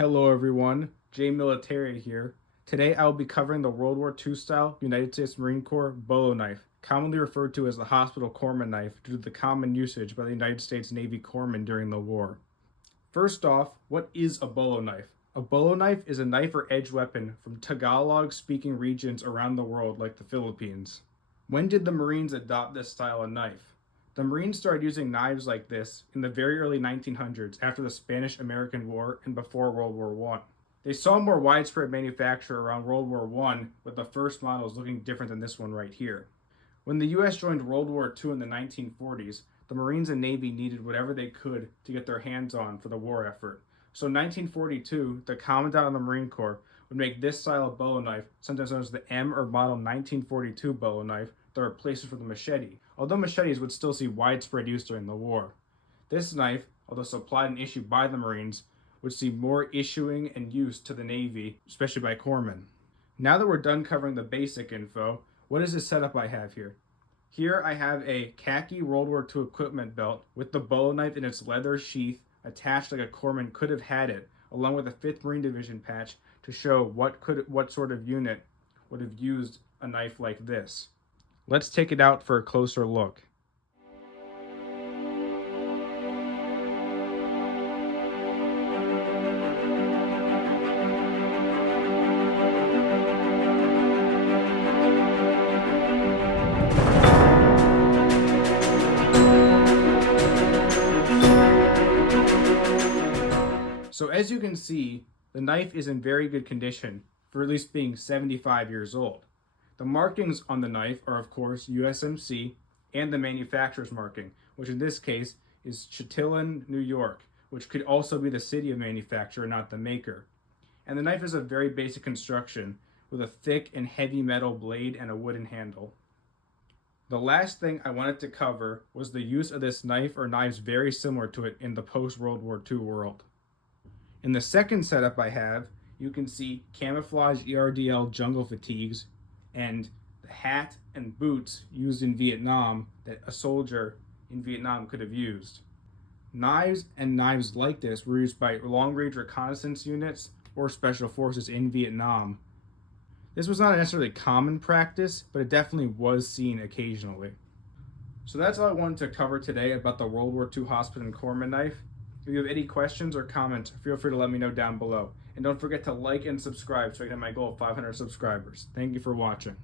Hello everyone, Jay Military here. Today I will be covering the World War II style United States Marine Corps Bolo knife, commonly referred to as the hospital corpsman knife due to the common usage by the United States Navy corpsmen during the war. First off, what is a Bolo knife? A Bolo knife is a knife or edge weapon from Tagalog-speaking regions around the world like the Philippines. When did the Marines adopt this style of knife? The Marines started using knives like this in the very early 1900s after the Spanish-American War and before World War I. They saw more widespread manufacture around World War I, with the first models looking different than this one right here. When the US joined World War II in the 1940s, the Marines and Navy needed whatever they could to get their hands on for the war effort. So in 1942, the Commandant of the Marine Corps would make this style of Bolo knife, sometimes known as the M or Model 1942 Bolo knife, the replacement for the machete, although machetes would still see widespread use during the war. This knife, although supplied and issued by the Marines, would see more issuing and use to the Navy, especially by corpsmen. Now that we're done covering the basic info, what is the setup I have here? Here I have a khaki World War II equipment belt with the Bolo knife in its leather sheath attached like a corpsman could have had it, along with a 5th Marine Division patch to show what sort of unit would have used a knife like this. Let's take it out for a closer look. So as you can see, the knife is in very good condition for at least being 75 years old. The markings on the knife are, of course, USMC and the manufacturer's marking, which in this case is Chantilly, New York, which could also be the city of manufacturer, not the maker. And the knife is a very basic construction with a thick and heavy metal blade and a wooden handle. The last thing I wanted to cover was the use of this knife or knives very similar to it in the post-World War II world. In the second setup I have, you can see camouflage ERDL jungle fatigues and the hat and boots used in Vietnam that a soldier in Vietnam could have used. Knives and knives like this were used by long-range reconnaissance units or special forces in Vietnam. This was not a necessarily common practice, but it definitely was seen occasionally. So that's all I wanted to cover today about the World War II hospital and corpsman knife. If you have any questions or comments, feel free to let me know down below. And don't forget to like and subscribe so I can hit my goal of 500 subscribers. Thank you for watching.